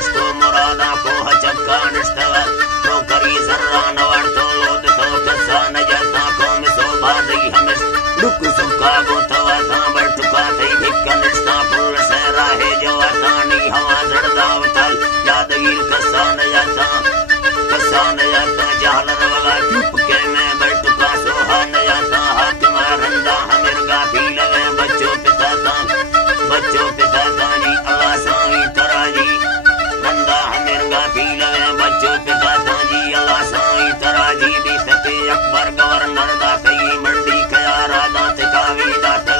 हस्तो मुरादा को हचक्का निष्ठा तो करी जर्रा नवर तो लोद तो कसा न जाता को मिसो बादी हमें दुख सुखा गोतवा था बैठका थई भिक्का निष्ठा पुल से राहे जवाता नी हवा जड़दावतल यादगीर कसा न जाता जहलर वाला चुप के मैं बैठका सोहा न जाता हाथ मारंदा हमिरगा भी लगे बच्चों पिता जी अल्लाह साईं तराजी रंदा हमिरगा भी लगे बच्चों पिता जी अल्लाह साईं तराजी भी सते अकबर गवर्नर दा कई मंडी कयारा दात कावी दात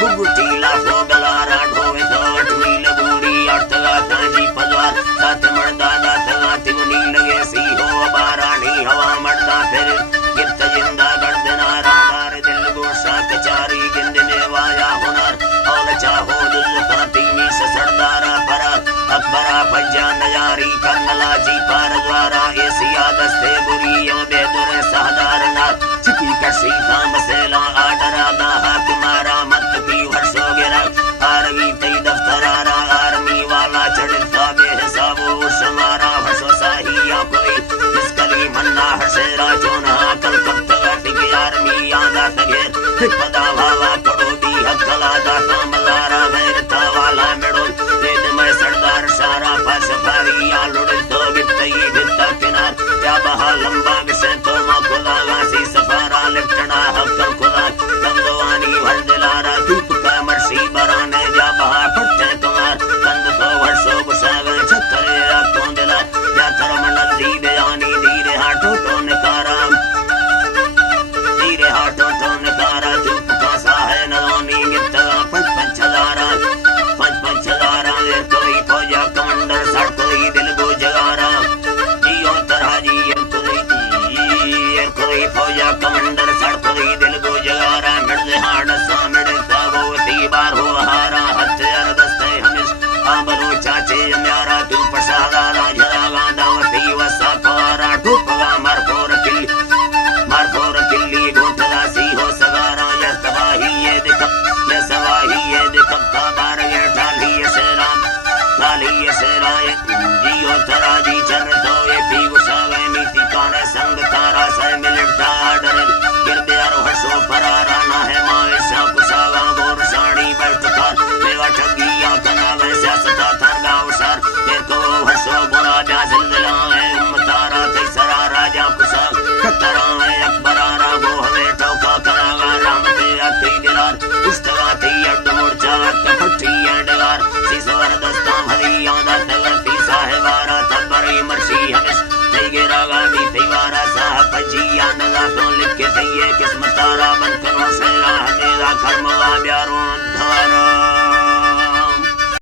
गुगुटी लाफो गलारा ढोवे दोट मील बूरी अर्थगा ताजी पदवार दात मर्दा दात तिगुनी लगे सी हो बारानी हवा मर्दा फिर गिरत जिंदा गर्दना रादार दिल गोशा कचारी गिंदने वाया हुनर और चाहो दुल्फाती मीस सरदारा परा अकबरा भज्जा नयारी कर्नला जी पार द्वारा एसिया दस्ते बुरी यो बेदुर सहदारना चिकी कसी धाम सेला आडरा दा हाकिमारा मत की वर्षो गिरा आरवी तई दफ्तरारा आर्मी वाला चढ़ता बेहिसाबो समारा वर्षो साहिया कोई इसकली मन्ना हसेरा जोना कल कब तक आर्मी आदा तगे पदा भावा करो दी हकला दा मलारा वैरता वाला मेड़ो वेद में सरदार सारा पास पारिया लुड़ तो बितई बिता किनार क्या बहा लंबा विषय तो मा खुदा गासी सफारा लिपटना हकल खुदा तंदवानी भर दिलारा धूप का मर्सी बराने जा बहा पट्टे तुम्हार कंद तो वर्षो गुसावे छतरे या कोंदला या करमन दी बयानी धीरे हाथों तो नकारा धूप का साहे नवानी मित्ता पंच छदारा ये कोई फौजा कमांडर सड़ कोई दिल गो जगारा जियो तराजी ये कोई फौजा कमांडर सड़ कोई दिल गो जगारा मिर्द हाड़ सा मिर्द वो ती बार हो हारा हथियार दस्ते हमें आबरो चाचे म्यारा तू प्रसादा राजा गांदा वती वसा पारा ठुपगा मारफोर किल्ली गोठला सी हो सगारा या सवाही ये दिख बार ये ढाली से राय जियो तराजी चर तो ये भी गुसावे नीति काने संग तारा से मिलता डर गिरदे हसो फरारा ना है मायसा कुसावा गोर साड़ी बैठका देवा ठगिया कना वैसा सता थरगा उसार ये तो हसो बुरा जा जिंदला है उम्मतारा तैसरा राजा कुसा खतरा है अकबरारा गो हमें ठोका कनागा रामते अति दिलार इस्तवाती अड्ड मोर्चा कपट्टी अडगार सीसवर दस्ता भली यादा तगती साहेबारा तबरी मर्सी हमें तेगेरा गादी तेवारा साहब जिया नगा तो लिख के तैये किस्मतारा बन करो सेरा हमेरा कर्मवा ब्यारो धवारा